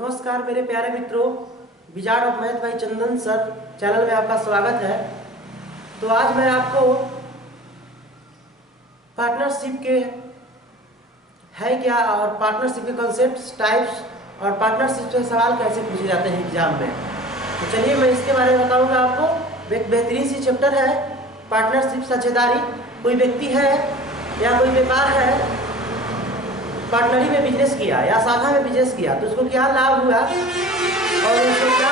नमस्कार मेरे प्यारे मित्रों, विजार्ड ऑफ मैथ भाई चंदन सर चैनल में आपका स्वागत है। तो आज मैं आपको पार्टनरशिप के है क्या और पार्टनरशिप के कॉन्सेप्ट्स, टाइप्स और पार्टनरशिप से सवाल कैसे पूछे जाते हैं एग्जाम में। तो चलिए मैं इसके बारे में बताऊंगा आपको। एक बेहतरीन सी चैप्टर है पार्टनरशिप साझेदारी। कोई व्यक्ति है या कोई व्यापार है, पार्टनरी में बिजनेस किया या साझा में बिजनेस किया, तो उसको क्या लाभ हुआ और उसको क्या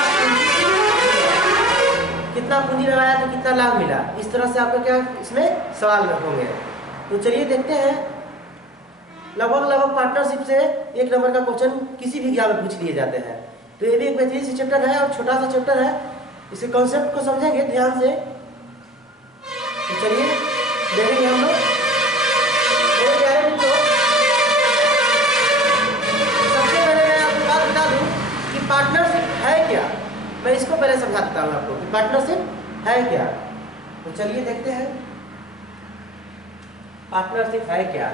कितना पूंजी लगाया तो कितना लाभ मिला। इस तरह से आपको क्या इसमें सवाल होंगे। तो चलिए देखते हैं। लगभग पार्टनरशिप से एक नंबर का क्वेश्चन किसी भी एग्जाम में पूछ लिए जाते हैं। तो ये भी एक बेहतरीन सी चैप्टर है और छोटा सा चैप्टर है। इसे कॉन्सेप्ट को समझेंगे ध्यान से। तो चलिए देखेंगे हम लोग। पार्टनरशिप है क्या, मैं इसको पहले समझा देता हूँ आपको कि पार्टनरशिप है क्या। तो चलिए देखते हैं पार्टनरशिप है क्या।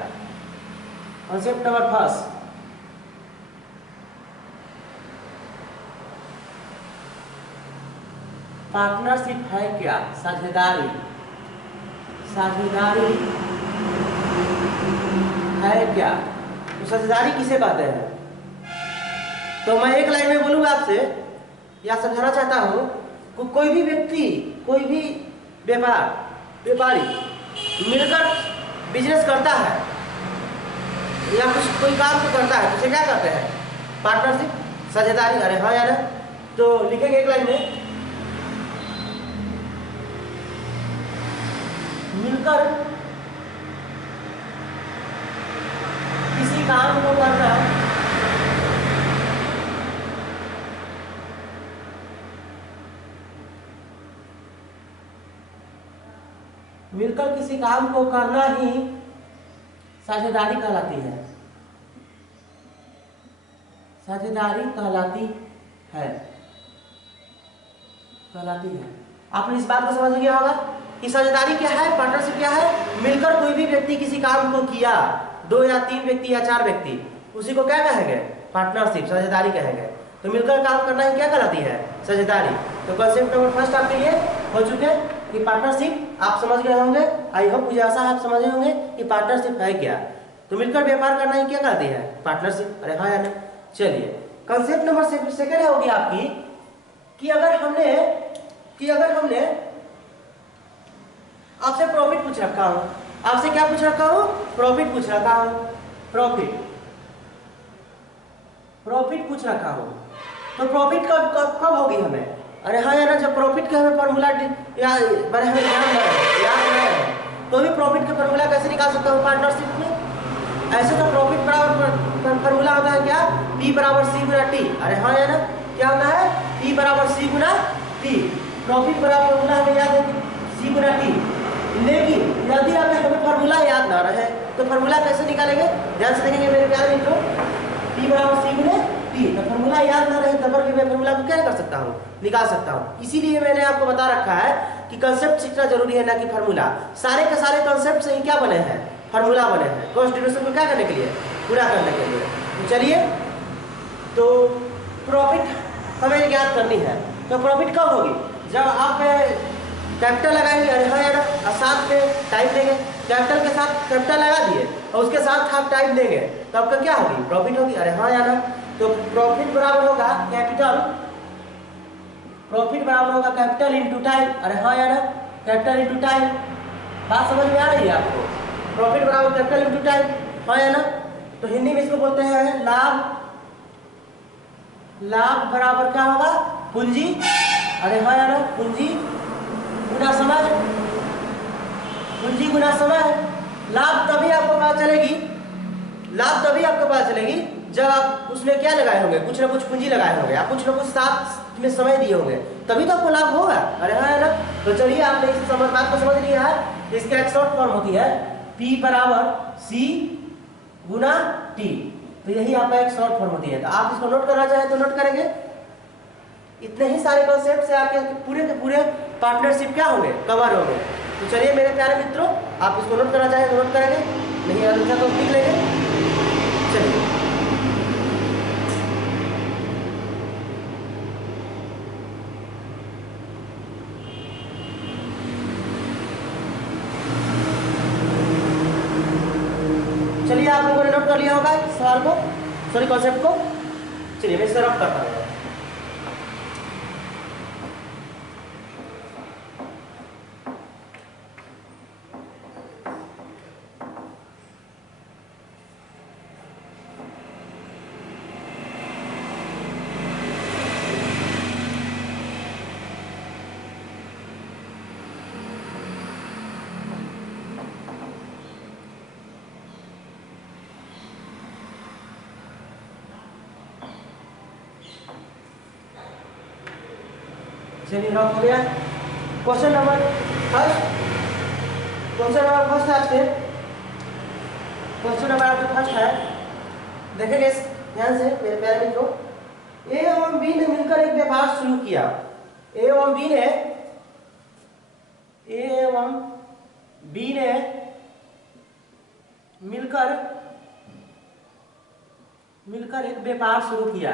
कॉन्सेप्ट नंबर फर्स्ट, पार्टनरशिप है क्या। साझेदारी, साझेदारी है क्या। तो साझेदारी किसे कहते हैं। तो मैं एक लाइन में बोलूंगा आपसे या समझाना चाहता हूँ, कोई भी व्यक्ति, कोई भी व्यापारी मिलकर बिजनेस करता है या कुछ कोई काम तो करता है, तो उसे क्या कहते हैं, पार्टनरशिप, साझेदारी। अरे हाँ यार, तो लिखेंगे एक लाइन में, मिलकर किसी काम को करना, मिलकर किसी काम को करना ही साझेदारी कहलाती है। साझेदारी कहलाती है। आपने इस बात को समझ लिया होगा कि साझेदारी क्या है, पार्टनरशिप क्या है। मिलकर कोई भी व्यक्ति किसी काम को किया, 2 या 3 व्यक्ति या 4 व्यक्ति, उसी को क्या कहेंगे, पार्टनरशिप, साझेदारी कहेंगे। तो मिलकर काम करना ही क्या कहलाती है, साझेदारी। तो कॉन्सेप्ट नंबर फर्स्ट आपके लिए हो चुके कि पार्टनरशिप आप समझ गए होंगे। आई होप मुझे आशा आप समझे होंगे कि पार्टनरशिप है क्या। तो मिलकर व्यापार करना ही क्या कहती है, पार्टनरशिप। अरे हाँ यार, चलिए कॉन्सेप्ट नंबर सेकंड होगी आपकी कि अगर हमने आपसे प्रॉफिट पूछ रखा हूं, आपसे क्या पूछ रखा हूं, प्रॉफिट पूछ रखा हूं, प्रॉफिट पूछ रखा हूं। तो प्रॉफिट कब होगी हमें। अरे हाँ यार, जब प्रॉफिट का हमें फार्मूला याद है, तो भी प्रॉफिट का फार्मूला कैसे निकाल सकता हूँ पार्टनरशिप में। ऐसे तो प्रॉफिट बराबर फार्मूला होता है क्या, P बराबर C गुना T। अरे हाँ यार, क्या होता है, P बराबर C गुना T। प्रॉफिट बराबर फार्मूला हमें याद है C गुना T। लेकिन यदि हमें फार्मूला याद ना रहे तो फार्मूला कैसे निकालेंगे, ध्यान से देखेंगे मेरे प्यारे मित्रों। P बराबर C गुना T, तो फार्मूला याद ना रहे तब भी मैं फार्मूला को क्या कर सकता हूँ, निकाल सकता हूँ। इसीलिए मैंने आपको बता रखा है कि कांसेप्ट सीखना जरूरी है, ना कि फार्मूला। सारे के सारे कांसेप्ट से ही क्या बने हैं, फार्मूला बने हैं, कॉन्स्टिट्यूशन को क्या करने के लिए, पूरा करने के लिए। तो चलिए, तो प्रॉफिट हमें ज्ञात करनी है। तो प्रॉफिट कब होगी, जब आप कैपिटल लगाएंगे। अरे हाँ यार, साथ में टाइम देंगे, कैपिटल के साथ कैपिटल लगा दिए और उसके साथ आप टाइम देंगे, तो आपका क्या होगी, प्रॉफिट होगी। अरे हाँ यार, तो प्रॉफिट बराबर होगा कैपिटल, प्रॉफिट बराबर होगा कैपिटल इंटू टाइम। अरे हाँ यार, कैपिटल इंटू टाइम। बात समझ में आ रही है आपको, प्रॉफिट बराबर कैपिटल इंटू टाइम। हाँ यार, तो हिंदी में इसको बोलते हैं लाभ। लाभ बराबर क्या होगा, पूंजी। अरे हाँ यार, पूंजी गुना समय, पूंजी गुना समय। लाभ तभी आपको पता चलेगी, लाभ तभी आपको पता चलेगी जब आप उसमें क्या लगाए होंगे, कुछ ना कुछ पूंजी लगाए होंगे, आप कुछ ना कुछ साथ में समय दिए होंगे, तभी तो आपको लाभ होगा। अरे हाँ यार, तो चलिए आपने इस बात को समझ लिया है। इसका एक शॉर्ट फॉर्म होती है P बराबर C गुना T। तो यही आपका एक शॉर्ट फॉर्म होती है। तो आप इसको नोट करना चाहें तो नोट करेंगे। इतने ही सारे कॉन्सेप्ट से आपके पूरे के पूरे पार्टनरशिप क्या होंगे, कवर होंगे। तो चलिए मेरे प्यारे मित्रों, आप इसको नोट करना चाहें तो नोट करेंगे, नहीं अच्छा तो लिख लेंगे। चलिए होगा इस सवाल को, सॉरी कॉन्सेप्ट को। चलिए मैं इसे रफ करता हूँ। चलिए रफ हो गया। क्वेश्चन नंबर फर्स्ट है आपसे। क्वेश्चन नंबर आपका फर्स्ट है, देखेंगे ध्यान से मेरे प्यारे मित्रों। ए एवं बी ने मिलकर एक व्यापार शुरू किया। ए एवं बी ने मिलकर एक व्यापार शुरू किया।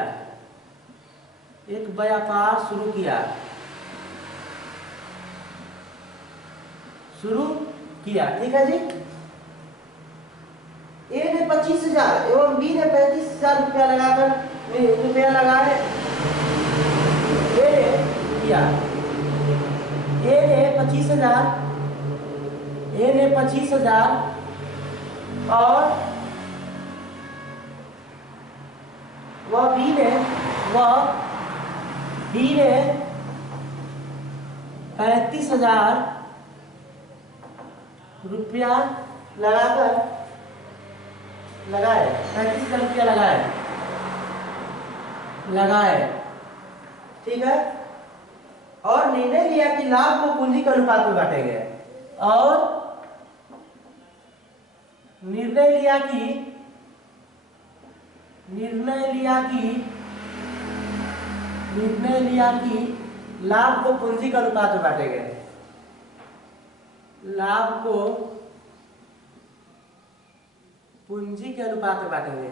ठीक है जी। ए ने 25,000 एवं बी ने 35,000 रुपया लगाए। ए ने 25,000 और वह बी ने 35,000 रुपया लगाए। 35,000 रुपया लगाए, ठीक है। और निर्णय लिया कि लाभ को पूंजी के अनुपात में बांटेंगे। और निर्णय लिया कि लाभ को पूंजी के अनुपात में बांटेंगे। लाभ को पूंजी के अनुपात में बांटेंगे।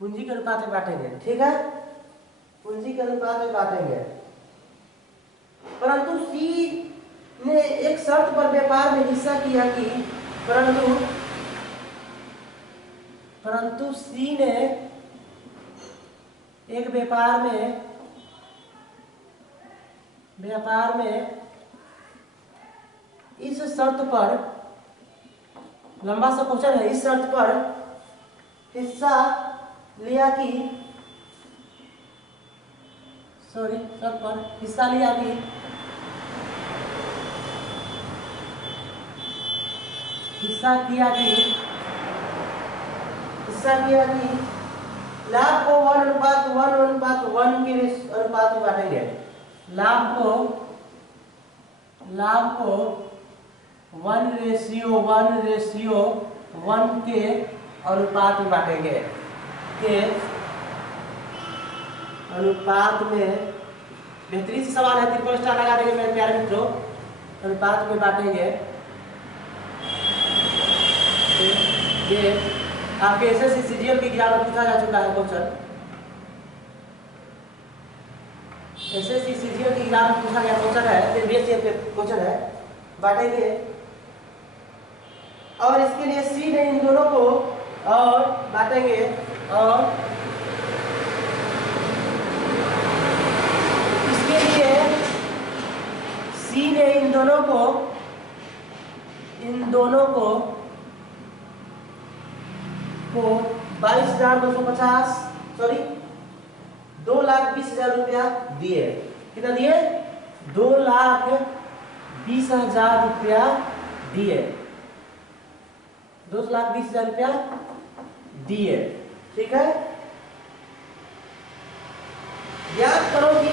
पूंजी के अनुपात में बांटेंगे, ठीक है। पूंजी के अनुपात में बांटेंगे। परंतु सी ने एक शर्त पर व्यापार में हिस्सा किया कि परंतु सी ने एक व्यापार में इस शर्त पर, लंबा सा क्वेश्चन है, इस शर्त पर हिस्सा लिया कि लाभ को 1:1:1 के अनुपात में बांटेंगे। लाभ को 1:1:1 के अनुपात में बांटेंगे। बेहतरीन सवाल है, ट्रिपल स्टार लगा देंगे मेरे प्यारे मित्रों। अनुपात में बांटेंगे। ये आपके एसएससी सीजीएल के एग्जाम में पूछा जा चुका है क्वेश्चन। एसएससी सीजीएल के एग्जाम में पूछा गया क्वेश्चन है, क्वेश्चन है, बांटेंगे। और इसके लिए सी ने इन दोनों को और बांटेंगे। और इसके लिए सी ने इन दोनों को 22,250 2,20,000 रुपया दिए। कितना दिए? 2,20,000 रुपया दिए। 2,20,000 रुपया दिए, ठीक है। ज्ञात करो कि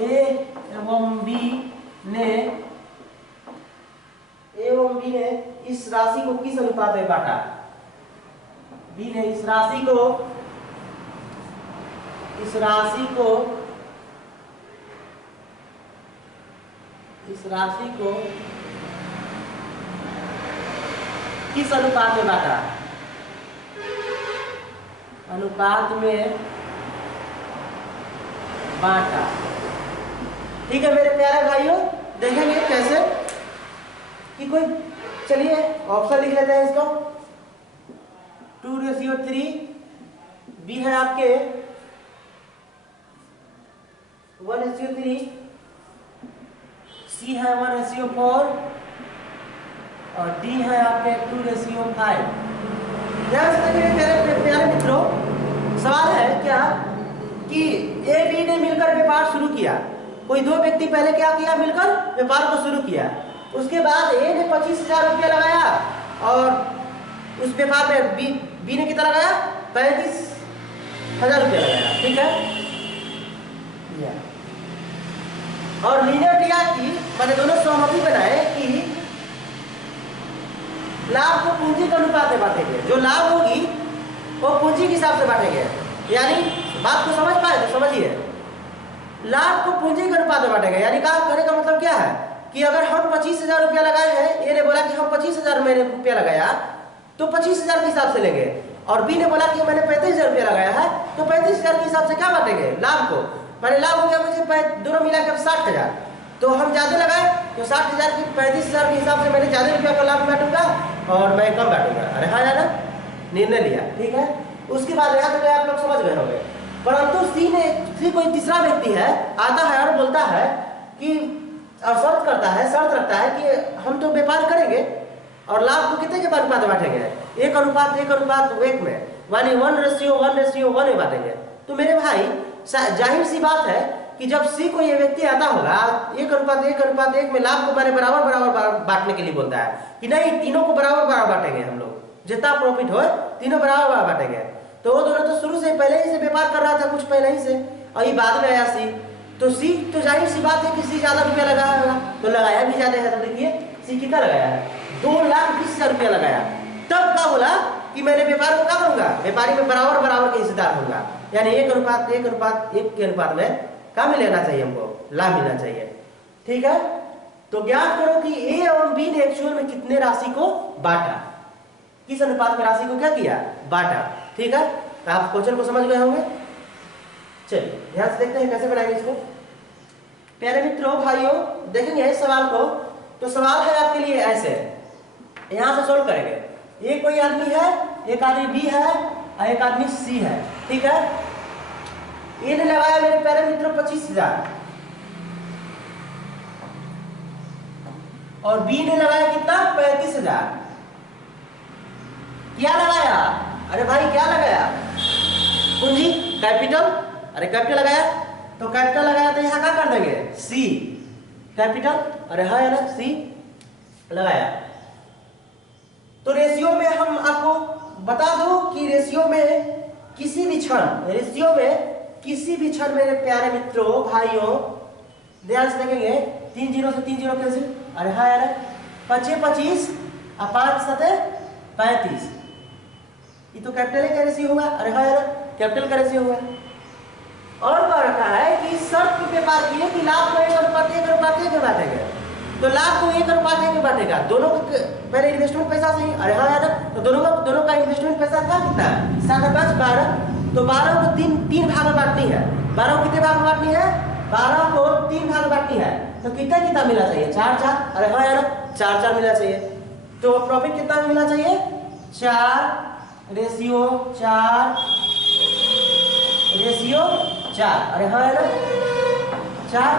ए एवं बी ने इस राशि को किस अनुपात में बांटा। बी ने इस राशि को किस अनुपात में बांटा? अनुपात में बांटा। ठीक है मेरे प्यारे भाइयों, देखेंगे कैसे कि कोई, चलिए ऑप्शन लिख लेते हैं इसको। 2:3, बी है आपके 1:3, सी है 1:4 और डी है आपके 2:5। ध्यान से देखिए मेरे प्यारे मित्रों, सवाल है क्या कि ए बी ने मिलकर व्यापार शुरू किया। कोई दो व्यक्ति पहले क्या किया, मिलकर व्यापार को शुरू किया। उसके बाद ए ने 25,000 रुपया लगाया और उस व्यापार में बी ने कितना लगाया, 35,000 रुपया लगाया। ठीक है, और लीनियर लिया कि मैंने दोनों सहमति बनाए कि लाभ को पूंजी के अनुपात में बांटेंगे। जो लाभ होगी वो पूंजी के हिसाब से बांटेंगे। यानी बात को समझ पाए तो समझिए, लाभ को पूंजी के अनुपात में बांटेंगे। यानी कहा कहने का मतलब क्या है कि अगर हम 25,000 रुपया लगाए हैं, ए ने बोला कि हम 25,000 मैंने रुपया लगाया तो 25,000 के हिसाब से लेंगे, और बी ने बोला कि मैंने 35,000 रुपया लगाया है तो 35,000 के हिसाब से क्या बांटेंगे, लाभ को। मैंने लाभ हो गया मुझे दोनों मिला के 60,000, तो हम ज्यादा लगाए तो 60,000 की 35,000 के हिसाब से मैंने ज्यादा रुपया का लाभ बांटूंगा और मैं कम बांटूंगा। अरे हाँ यार, निर्णय लिया। ठीक है, उसके बाद यहाँ तक आप लोग समझ गए होंगे। परंतु सी कोई तीसरा व्यक्ति है, आता है और बोलता है कि, और शर्त करता है, शर्त रखता है कि हम तो व्यापार करेंगे और लाभ को कितने के अनुपात में बांटेंगे, 1:1:1 में, यानी 1:1:1 में बांटेंगे। तो मेरे भाई जाहिर सी बात है कि जब सी को ये व्यक्ति आता होगा 1:1:1 में लाभ को मैंने बराबर बराबर बांटने के लिए बोलता है कि नहीं, तीनों को बराबर बराबर बांटेंगे हम लोग, जितना प्रॉफिट हो तीनों बराबर बराबर बांटेंगे। तो वो दोनों तो शुरू से पहले ही से व्यापार कर रहा था, कुछ पहले ही से, और ये बाद में आया सी। तो सी तो जाहिर सी बात है कि सी ज्यादा रुपया लगाया होगा, तो लगाया भी ज्यादा है। तो देखिए सी कितना लगाया है, 2,20,000 रुपया लगाया। तब क्या बोला कि मैंने व्यापार को क्या करूंगा, व्यापारी में बराबर बराबर के हिस्सेदार होगा, यानी 1:1:1 के अनुपात में क्या मिलना चाहिए, हमको लाभ मिलना चाहिए। ठीक है, तो ज्ञात करो कि ए एवं बी ने एक्चुअल में कितने राशि को बांटा, किस अनुपात में राशि को क्या किया, बांटा। ठीक है, तो आप क्वेश्चन को समझ गए होंगे। चलिए ध्यान से देखते हैं कैसे बनाएंगे इसको। प्यारे मित्रों भाइयों, देखेंगे इस सवाल को, तो सवाल है आपके लिए ऐसे, यहां से सोल्व करेंगे। ये कोई आदमी है, एक आदमी बी है और एक आदमी सी है। ठीक है, ए ने लगाया मेरे प्यारे मित्रों 25,000 और बी ने लगाया कितना, 35,000। क्या लगाया, अरे भाई क्या लगाया, पूंजी, कैपिटल। अरे कैपिटल लगाया, तो कैपिटल लगाया तो यहाँ क्या कर देंगे, सी कैपिटल। अरे हाँ यार, सी लगाया। तो रेशियो में हम आपको बता दो कि रेशियो में किसी भी क्षण मेरे प्यारे मित्रों भाइयों, ध्यान से देखेंगे, 3 0 से 3 0 कैंसिल। अरे हाँ यार, 5 25 और 5 7 35, ये तो कैपिटल का रेशियो होगा। अरे हाँ यार, कैपिटल का रेशियो होगा। और कह रखा है कि शर्त पे व्यापार किए कि लाभ को 1:1:1 में बांटेंगे, तो लाभ को 1:1 में बांटेगा। दोनों का पहले इन्वेस्टमेंट पैसा सही। अरे हाँ यार, तो दोनों का इन्वेस्टमेंट पैसा था कितना, 7 और 5 12, तो 12 को तीन भाग में बांटनी है। 12 को कितने भाग में बांटनी है, 12 को 3 भाग में बांटनी है, तो कितना मिलना चाहिए, 4-4। अरे हाँ यार, 4-4 मिलना चाहिए। तो प्रॉफिट कितना मिलना चाहिए, 4:4:4। अरे हाँ यार, 4।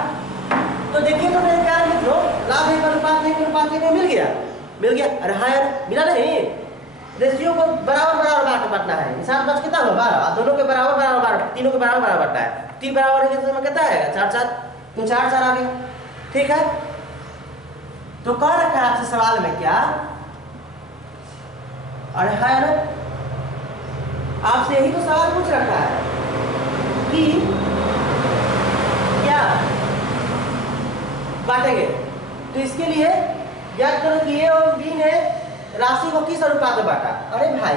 तो देखिए तो मेरे प्यारे मित्रों, लाभ 1:1:1 में मिल गया। अरे हाँ यार, मिला नहीं, रेशियो को बराबर बराबर बांटना है। 7 5 कितना होगा, 12, दोनों के बराबर बराबर, तीनों के बराबर बराबर बांटना है। 3 बराबर है तो कितना है, 4-4, तो 4-4 आ गया। ठीक है, तो कह रखा है आपसे सवाल में क्या, अरे हाँ यार, आपसे यही तो सवाल पूछ रखा है कि क्या बांटेंगे। तो इसके लिए याद करो कि ए और बी ने राशि को किस अनुपात में बांटा। अरे भाई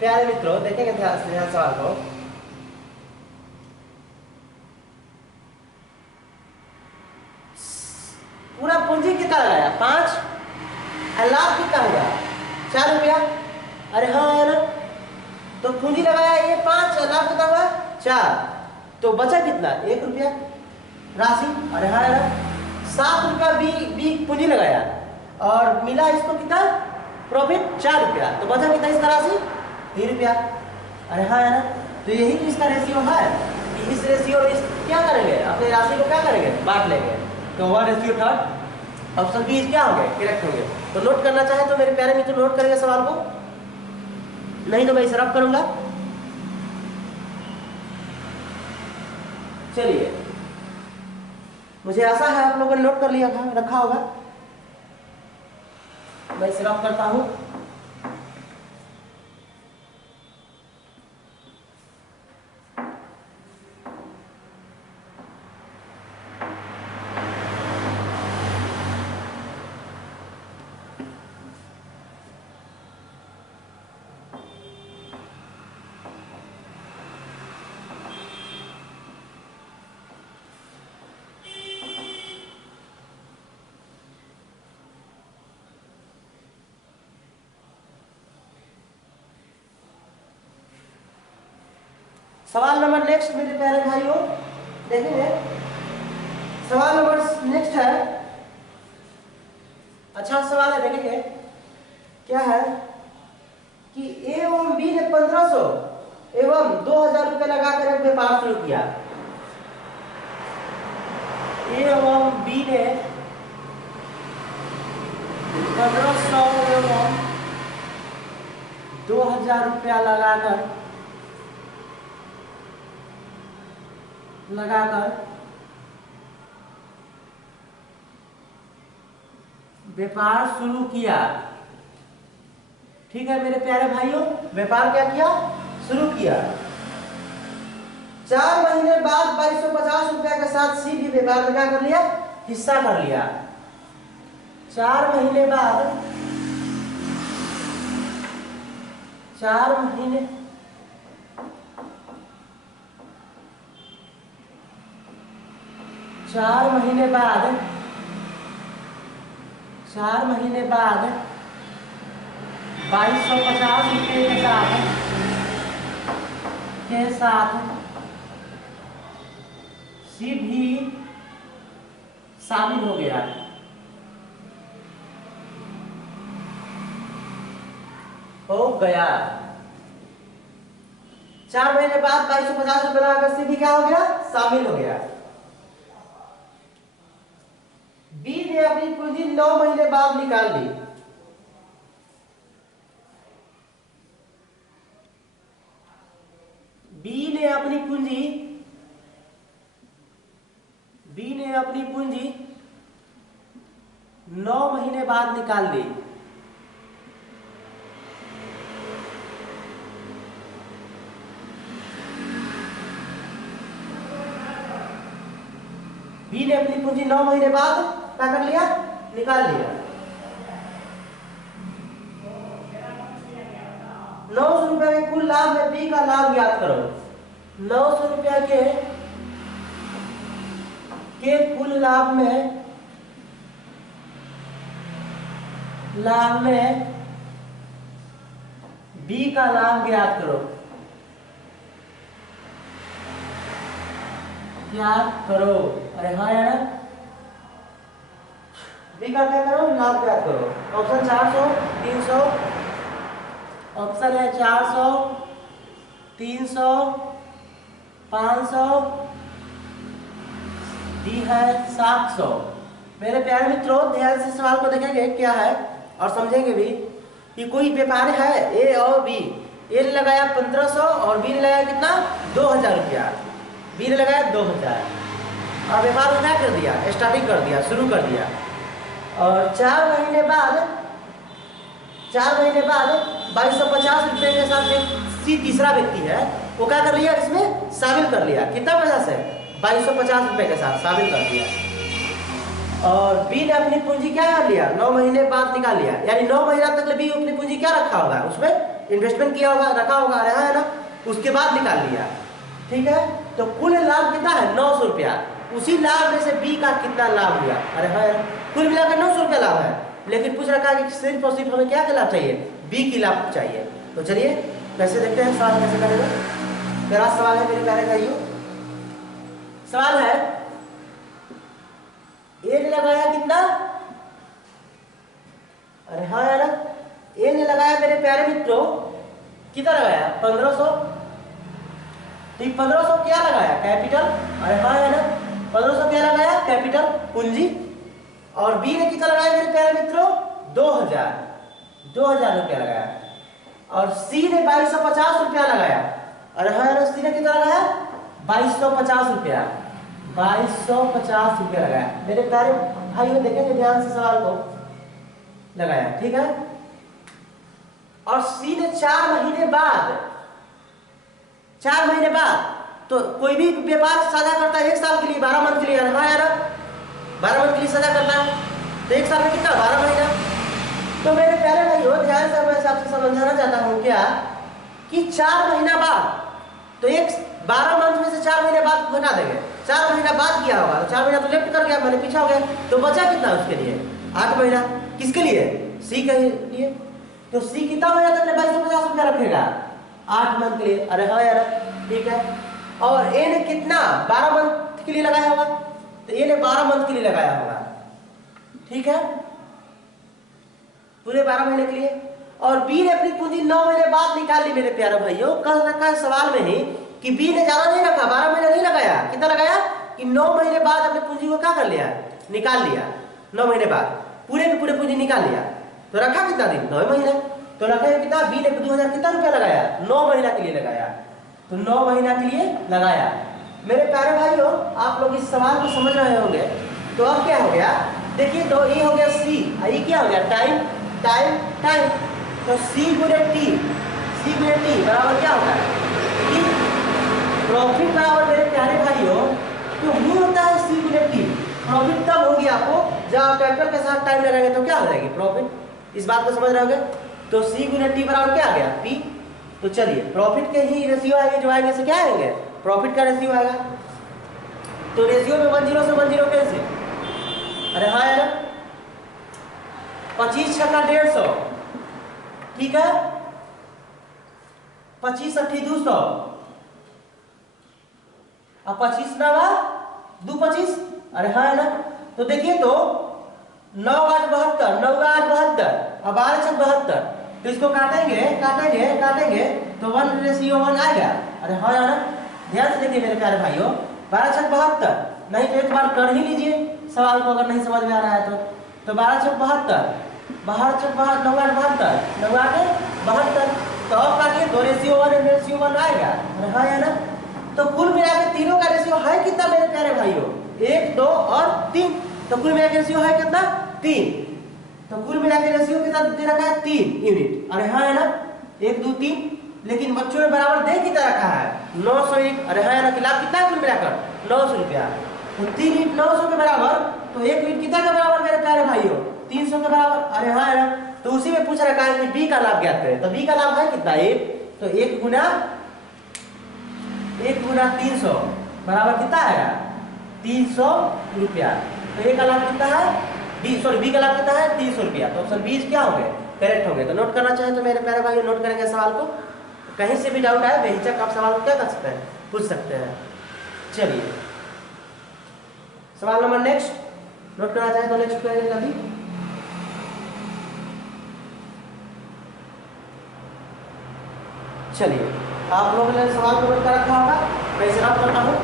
प्यारे मित्रों, देखेंगे ध्यान से सवाल को, पूरा पूंजी कितना लगाया, 5, लाभ कितना हुआ 4 रुपया। अरे हाँ है ना, तो पूंजी लगाया ये 5, लाभ कितना हुआ 4, तो बचा कितना 1 रुपया राशि। अरे हाँ है ना, 7 रुपया बी पूंजी लगाया और मिला इसको कितना प्रॉफिट 4 रुपया, तो बचा कितना इसका राशि 3 रुपया। अरे हाँ है ना, तो यही तो इसका रेशियो है। इस रेशियो में क्या करेंगे, अपने राशि को क्या करेंगे, बांट लेंगे। तो 1:3 ऑप्शन बी क्या होंगे, करेक्ट होंगे। तो नोट करना चाहे तो मेरे प्यारे मित्र नोट करेंगे सवाल को, नहीं तो मैं इसे रब करूंगा। चलिए, मुझे आशा है आप लोगों ने नोट कर लिया था, रखा होगा। मैं इसे रब करता हूं। सवाल नंबर नेक्स्ट मेरे प्यारे भाइयों देखेंगे। सवाल नंबर नेक्स्ट है, अच्छा सवाल है, देखेंगे क्या है कि ए एवं बी ने 1500 एवं 2000 रुपये लगाकर एक व्यापार शुरू किया। ए एवं बी ने 1500 एवं 2000 रुपया लगाकर व्यापार शुरू किया। ठीक है मेरे प्यारे भाइयों, व्यापार क्या किया, शुरू किया। 4 महीने बाद 2250 रुपया के साथ सी भी व्यापार में क्या कर लिया, हिस्सा कर लिया। 4 महीने बाद 4 महीने 4 महीने बाद 2250 रुपये के साथ सी भी शामिल हो गया। हो गया 4 महीने बाद 2250 रुपये लगाकर सी भी क्या हो गया, शामिल हो गया। बी ने अपनी पूंजी 9 महीने बाद निकाल ली। बी ने अपनी पूंजी 9 महीने बाद निकाल ली। बी ने अपनी पूंजी 9 महीने बाद क्या कर लिया, निकाल लिया। 900 रुपया के कुल लाभ में बी का लाभ ज्ञात करो। 900 रुपया के कुल लाभ में बी का लाभ ज्ञात करो। ज्ञात करो, अरे हाँ यार, बी का क्या करो, लाभ ज्ञात करो। ऑप्शन 400 300, ऑप्शन है 400 300 500, डी है 700। मेरे प्यारे मित्रों ध्यान से सवाल को देखेंगे क्या है और समझेंगे भी कि कोई व्यापार है ए और बी। ए ने लगाया 1500 और बी ने लगाया कितना 2000 रुपया। बी ने लगाया 2000 और व्यापार क्या कर दिया, स्टार्टिंग कर दिया, शुरू कर दिया। और 4 महीने बाद 2250 रुपये के साथ एक सी तीसरा व्यक्ति है वो क्या कर लिया, इसमें शामिल कर लिया। कितना पैसा से 2250 रुपये के साथ शामिल कर दिया। और बी ने अपनी पूंजी क्या कर लिया, 9 महीने बाद निकाल लिया। यानी 9 महीना तक बी अपनी पूंजी क्या रखा होगा, उसमें इन्वेस्टमेंट किया होगा, रखा होगा, है ना, उसके बाद निकाल लिया। ठीक है, तो कुल लाभ कितना है 900 रुपया। उसी लाभ में से बी का कितना लाभ हुआ, अरे हाँ कुल मिलाकर 900 रुपया लाभ है। लेकिन पूछ रखा है कि सिर्फ और सिर्फ हमें क्या लाभ चाहिए, बी की लाभ चाहिए। तो चलिए कैसे देखते हैं सवाल कैसे करेगा। मेरा सवाल है मेरे प्यारे भाइयों, सवाल है ए ने लगाया कितना, अरे हाँ यार, ए ने लगाया मेरे प्यारे मित्रों कितना लगाया 1500। तो 1500 क्या लगाया कैपिटल, अरे हाँ यार 1500 क्या लगाया कैपिटल पूंजी। और बी ने कितना लगाया मेरे प्यारे मित्रों 2000 रुपया लगाया। और सी ने 2250 रुपया लगाया, अरे हाँ यार सी ने कितना लगाया 2250 रुपया, 2250 रुपया लगाया। मेरे प्यारे भाइयों देखेंगे ध्यान से सवाल को, लगाया ठीक है। और सी ने 4 महीने बाद, 4 महीने बाद, तो कोई भी व्यापार साझा करता है 1 साल के लिए 12 मंथ के लिए, हाँ यार 12 मंथ के लिए साझा करना है, तो 1 साल में कितना 12 महीना। तो मेरे प्यारे भाइयों ध्यान से मैं आपसे समझाना चाहता हूँ क्या कि 4 महीना बाद, तो 12 मंथ में से 4 महीने बाद घटा देंगे, 4 महीना बाद किया होगा, तो 4 महीना तो लेफ्ट कर गया मैंने पीछा हो गया, तो बचा कितना उसके लिए 8 महीना, किसके लिए सी के लिए। तो सी कितना महीना तक 2250 रुपया रखेगा 8 मंथ के लिए, अरे हाँ यार ठीक है। और ए ने कितना 12 मंथ के लिए लगाया होगा, तो ए ने 12 मंथ के लिए लगाया होगा, ठीक है पूरे 12 महीने के लिए। और बी ने अपनी पूंजी 9 महीने बाद निकाल ली। मेरे प्यारे भाइयों कह रखा है सवाल में ही कि बी ने ज्यादा नहीं रखा, 12 महीने नहीं लगाया, कितना लगाया कि 9 महीने बाद अपनी पूंजी को क्या कर लिया निकाल लिया, 9 महीने बाद पूरे के पूरे पूंजी निकाल लिया। तो रखा कितना दिन 9 महीने, तो रखा कितना बी ने 2000 कितना रुपया लगाया 9 महीना के लिए लगाया, तो 9 महीना के लिए लगाया। मेरे प्यारे भाइयों आप लोग इस सवाल को समझ रहे होंगे। तो अब क्या हो गया देखिए, तो ये हो गया सी, ये क्या हो गया टाइम टाइम टाइम, तो सी गुणे टी, सी गुणे टी बराबर क्या होता है कि प्रॉफिट बराबर मेरे प्यारे भाइयों तो ही होता है सी गुणे टी। प्रॉफिट तब होगी आपको जब आप कैपिटल के साथ टाइम लगाएंगे तो क्या हो जाएगी प्रॉफिट, इस बात को समझ रहे होंगे। तो सी गुणे टी बराबर क्या आ गया पी। तो चलिए प्रॉफिट के ही रेशियो आएंगे, जो आएंगे से क्या आएंगे प्रॉफिट का रेशियो आएगा। तो रेशियो में 10 से 10 कैसे, अरे हाँ यार 25 छक्का 150, ठीक है 25 अट्ठी 200 और 25 नवा 225, अरे हाँ है ना। तो देखिए तो 9 8 72, 9 8 72 और 12 6 72, तो इसको काटेंगे काटेंगे काटेंगे तो 1:1 आएगा, अरे हाँ यार ध्यान से देखिए मेरे प्यारे भाइयों 12 6 72, नहीं तो एक बार कर ही लीजिए सवाल को अगर नहीं समझ में आ रहा है तो 12 6 72, 12 6 9 8 72, 9 8 72, तो अब काटिए 2:1 आएगा, अरे हाँ यार। तो कुल मिला के तीनों का रेशियो है कितना मेरे प्यारे भाइयों 1 2 और 3, तो कुल मिला के रेशियो है कितना 3, तो कुल मिला के रेशियो कितना दे रखा है 3 यूनिट, अरे हाँ है ना 1 2 3, लेकिन बच्चों ने बराबर दे कितना रखा है 901, अरे हाँ है ना खिलाफ कितना कुल मिलाकर 900 रुपया, तो 3 यूनिट 900 के बराबर, तो 1 यूनिट कितना के बराबर मेरे प्यारे भाइयों 300 के बराबर, अरे हाँ है ना। तो उसी में पूछ रखा है कि बी का लाभ ज्ञात करें, तो बी का लाभ है कितना 1, तो 1 गुना 300 बराबर कितना आएगा 300 रुपया। तो ए का लाभ कितना है बी का लाभ कितना है 300 रुपया। तो ऑप्शन बी क्या हो गए करेक्ट हो गए। तो नोट करना चाहे तो मेरे प्यारे भाई नोट करेंगे सवाल को, कहीं से भी डाउट आए बेहिचक आप सवाल को क्या कर सकते हैं पूछ सकते हैं। चलिए सवाल नंबर नेक्स्ट नोट करना चाहे तो नेक्स्ट करेंगे कभी। चलिए आप लोगों ने सवाल को नोट कर रखा होगा, मैं इसे रब करता हूं।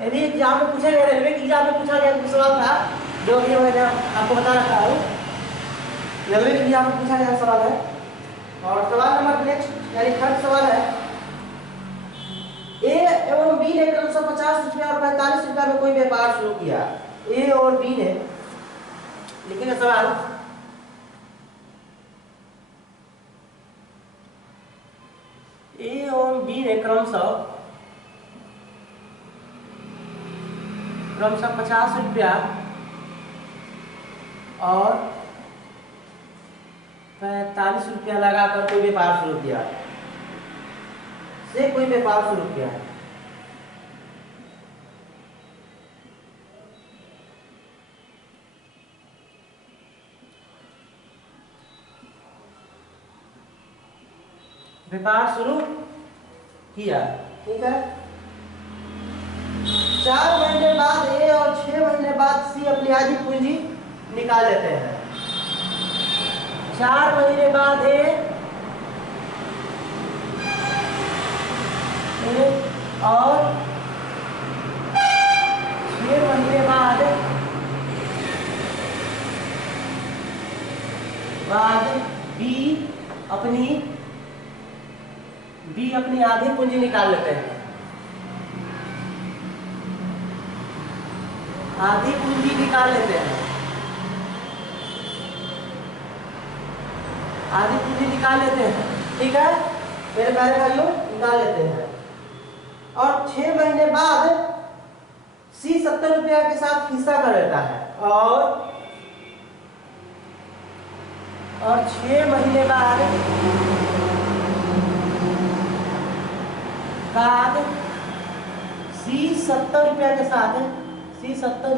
यदि एग्जाम में पूछा गया, रेलवे के एग्जाम में पूछा गया सवाल था जो कि मैंने आपको बता रखा हूँ, रेलवे के एग्जाम में पूछा गया सवाल है। और सवाल नंबर नेक्स्ट यानी थर्ड सवाल है, ए एवं बी ने 150 रुपया और 45 रुपया में कोई व्यापार शुरू किया। ए और बी ने, लिखिए सवाल, ए और बी ने क्रमशः क्रमशः 50 रुपया और 45 रुपया लगाकर कोई व्यापार शुरू किया, से कोई व्यापार शुरू किया। व्यापार शुरू किया, ठीक है। 4 महीने बाद ए और 6 महीने बाद सी अपनी आधी पूंजी निकाल लेते हैं। 4 महीने बाद ए और 6 महीने बाद बी अपनी आधी पूंजी निकाल लेते हैं। आधी पूंजी निकाल लेते हैं, आधी पूंजी निकाल लेते हैं, ठीक है मेरे प्यारे भाइयों, निकाल लेते हैं। और 6 महीने बाद सी 70 रुपया के साथ हिस्सा कर लेता है और 6 महीने बाद सी 70 रुपया के साथ हिस्सा कर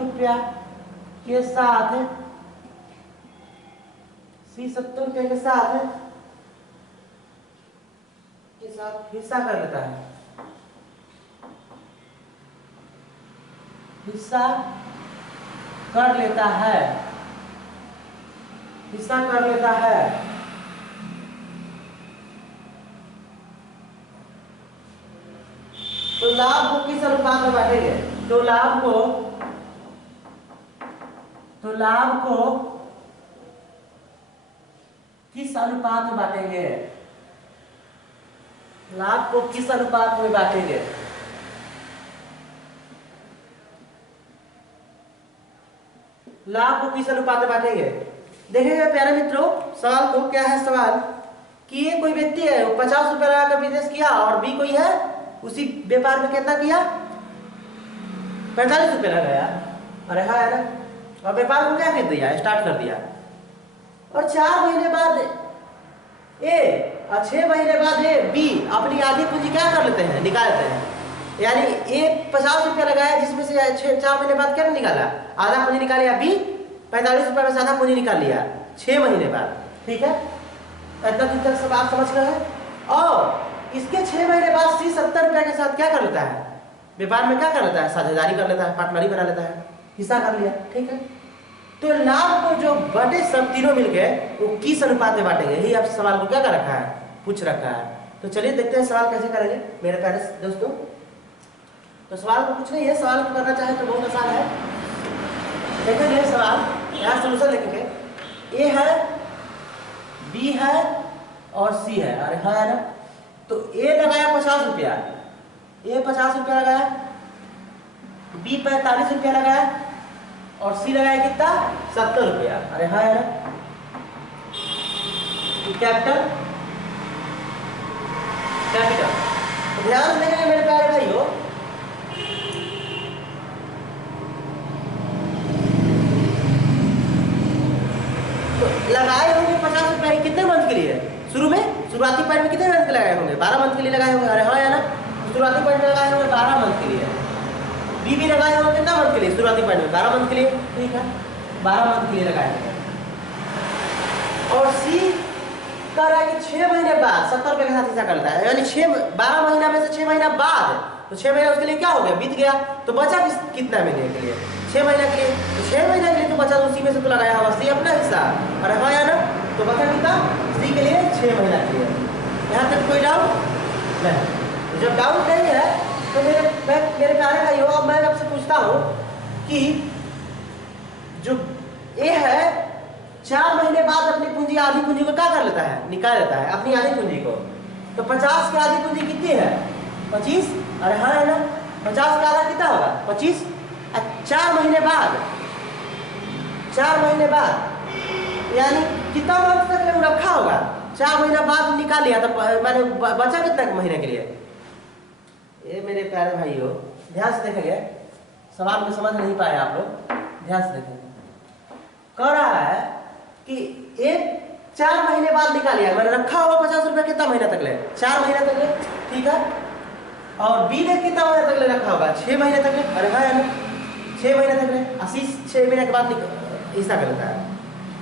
लेता है, हिस्सा कर लेता है। तो लाभ को किस अनुपात में बांटेंगे? तो लाभ को किस अनुपात में बांटेंगे? लाभ को किस अनुपात में बांटेंगे? लाभ को किस अनुपात में बांटेंगे? देखिएगा प्यारे मित्रों, सवाल को क्या है सवाल कि ये कोई व्यक्ति है, वो 50 रुपया लगाकर बिजनेस किया और बी कोई है उसी व्यापार में कितना किया, 45 रुपया लगाया। अरे हाँ यार, और व्यापार को क्या कर दिया, स्टार्ट कर दिया। और 4 महीने बाद ए और 6 महीने बाद ए बी अपनी आधी पूंजी क्या कर लेते हैं, निकाल लेते हैं। यानी ए 50 रुपया लगाया जिसमें से 4 महीने बाद क्या निकाला, आधा पूंजी निकाला, बी 45 रुपया में से आधा पूंजी निकाल लिया 6 महीने बाद, ठीक है। इतना दिन तक सब आप समझ गए हैं। और इसके 6 महीने बाद सी 70 रुपया के साथ क्या कर लेता है, व्यापार में क्या कर लेता है, साझेदारी कर लेता है, पार्टनरी बना लेता है, हिस्सा कर लिया, ठीक है। तो लाभ को जो बटे सब तीनों मिलके वो किस अनुपात में बांटेंगे, यही आप सवाल को क्या कर रखा है, पूछ रखा है। तो चलिए देखते हैं सवाल कैसे करेंगे मेरे प्यारे दोस्तों। तो सवाल को कुछ नहीं है, सवाल को करना चाहे तो बहुत आसान है। देखिए सवाल यहाँ सोल्यूशन लिखेंगे, ए है, बी है और सी है। अरे हाँ है ना, तो ए लगाया 50 रुपया, ए 50 रुपया लगाया, बी 45 रुपया लगाया और सी लगाया कितना, 70 रुपया। अरे हाँ है ना, कैपिटल तो ध्यान से देखेंगे मेरे प्यारे भाइयों, तो लगाए होंगे 50 रुपया कितने मंथ के लिए, शुरू में शुरुआती पॉइंट में कितने मंथ के लगाए होंगे, 12 मंथ के लिए लगाए होंगे। अरे हाँ या ना, शुरुआती पॉइंट में लगाए होंगे 12 मंथ के लिए। बी भी लगाए होंगे कितना मंथ के लिए, शुरुआती पॉइंट में 12 मंथ के लिए, ठीक है 12 मंथ के लिए लगाए होंगे। और सी कह रहा है कि 6 महीने बाद 70 रुपये के साथ हिस्सा करता है, यानी 12 महीना में से 6 महीना बाद, तो 6 महीना उसके लिए क्या हो गया, बीत गया। तो बचा कितना महीने के लिए, 6 महीना के लिए। तो 6 महीना के लिए तो बचा, उसी में से तो लगाया होगा सी अपना हिस्सा। अरे हाँ या ना, तो बचा कितना, सी के लिए 6 महीना के लिए। यहाँ तक कोई डाउट नहीं? जब डाउट नहीं है तो मेरे प्यारे भाइयों, अब मैं आपसे पूछता हूँ कि जो ए है 4 महीने बाद अपनी पूंजी, आधी पूंजी को क्या कर लेता है, निकाल लेता है अपनी आधी पूंजी को। तो 50 की आधी पूंजी कितनी है, 25। अरे हाँ है ना, 50 का आधा कितना होगा, 25। 4 महीने बाद, 4 महीने बाद यानी कितना मंथ तक रखा होगा, 4 महीना बाद निकाल लिया, तो मैंने बचा कितना महीने के लिए। ये मेरे प्यारे भाइयों ध्यान से देखेंगे, सवाल को समझ नहीं पाए आप लोग, ध्यान से देखेंगे। कह रहा है कि एक 4 महीने बाद निकालिए, मैंने रखा हुआ 50 रुपया कितना महीना तक ले, 4 महीने तक ले, ठीक है। और बी ने कितना महीने तक ले रखा होगा, 6 महीने तक ले, अरे हाँ है ना, 6 महीने तक ले, 6 महीने के बाद हिस्सा कर लेता है।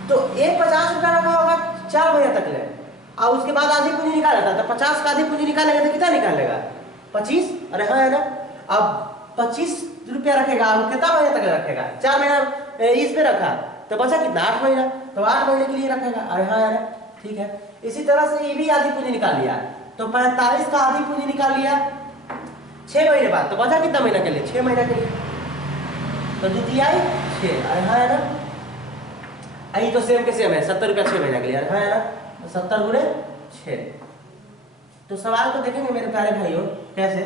तो एक 50 रुपया रखा होगा 4 महीने तक ले, और उसके बाद आधी पूंजी निकाल लेता है, तो 50 का आधी पूंजी निकालेगा तो कितना निकालेगा, 25, अरे हाँ है ना। अब 25 रुपया रखेगा, वो कितना महीने तक रखेगा, 4 महीना इस पे रखा, तो बचा कितना, 8 महीना, तो 8 महीने के लिए रखेगा, अरे हाँ यार, ठीक है। इसी तरह से ये भी आधी पूंजी निकाल लिया, तो 45 का आधी पूंजी निकाल लिया 6 महीने बाद, तो बचा कितना महीना के लिए, 6 महीना के लिए, तो द्वितीय 6, अरे हाँ यार, यही तो सेम के सेम है, 70 रुपया 6 महीना के लिए, अरे हाँ यार, तो 70 गुणे 6। तो सवाल को देखेंगे मेरे प्यारे भाइयों कैसे,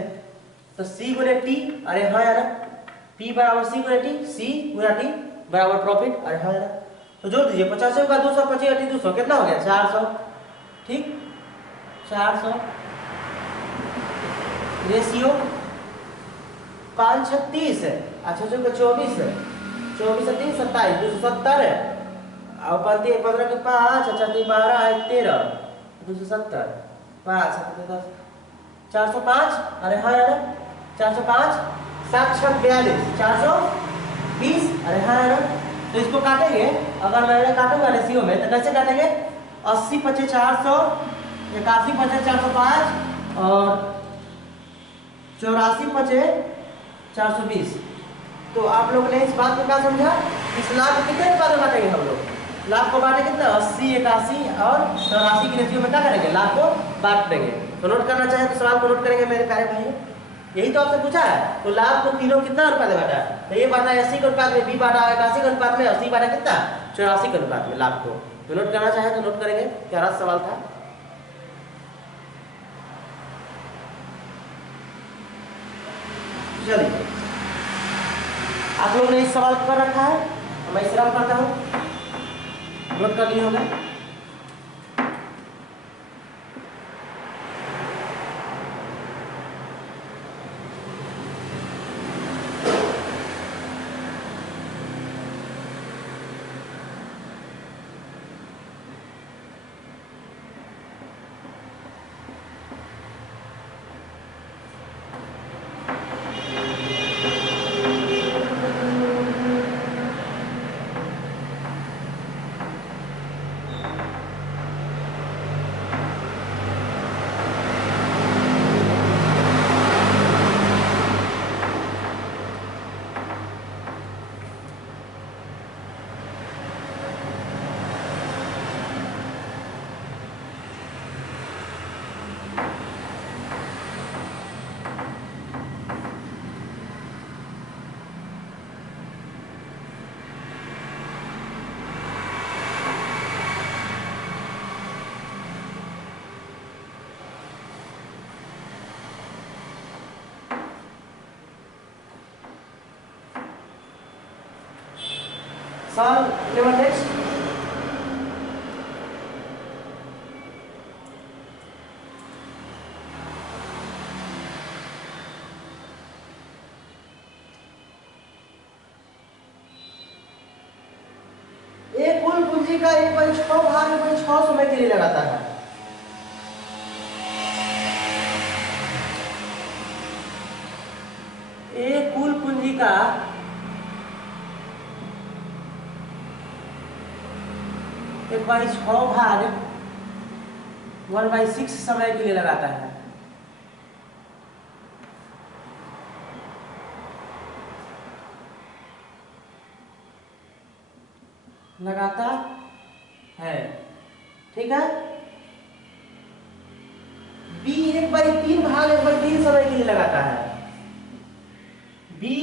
तो C गुणे T, अरे हाँ यार, P बराबर C गुणे T, C गुणा T बराबर प्रॉफिट, अरे हाँ यार, तो जोड़ दीजिए 50 का 200, 25 200 कितना हो गया, 400, ठीक, 400 रेशियो 5 36 है, अच्छा जो 24 है, 24 से 3 27, 270 है, और 15 के 5, अच्छा 12 है 13, 270, 5 10, 405, अरे हाँ यार, 405, 7 6 42, 420, अरे हाँ यार। तो इसको काटेंगे, अगर मैं काटूंगा रेशियो में तो कैसे काटेंगे, 80 25 400, 81 25 405 और 84 25 420। तो आप लोग ने इस बात को क्या समझा, इस लाभ को कितने अनुपात में बांटेंगे हम लोग, लाभ को बांटे कितना, 80 81 और 84 की रेशियो में क्या करेंगे, लाभ को बांट देंगे। तो नोट करना चाहे तो सवाल को नोट करेंगे मेरे प्यारे भाइयों, यही तो आपसे पूछा है। तो लाभ को तीनों कितना अनुपात में बांटा है, तो ये बांटा 80 के अनुपात में, बी बांटा 81 के अनुपात में, 80 बांटा कितना, 84 के अनुपात में लाभ को। तो नोट करना चाहे तो नोट करेंगे, प्यारा सवाल था। चलिए आप लोग ने इस सवाल को कर रखा है, मैं इस तरह करता हूँ, नोट कर लिए होंगे। सवाल नंबर नेक्स्ट, एक कुल पूंजी का 1/6 भाग 1/6 समय के लिए लगाता है। एक कुल पूंजी का 1/6 भाग 1/6 समय के लिए लगाता है। लगाता है, ठीक है। बी 1/3 भाग 1/3 समय के लिए लगाता है। बी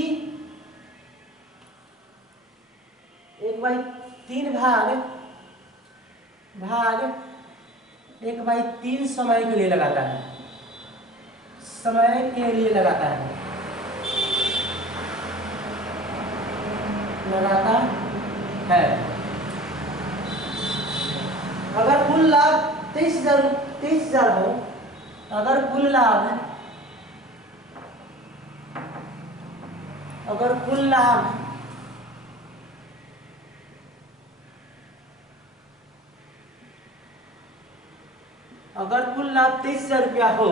1/3 भाग 1/3 समय के लिए लगाता है, समय के लिए लगाता है, लगाता है। अगर कुल लाभ 23,000 हो, अगर कुल लाभ अगर कुल लाभ अगर कुल लाभ 23,000 रुपया हो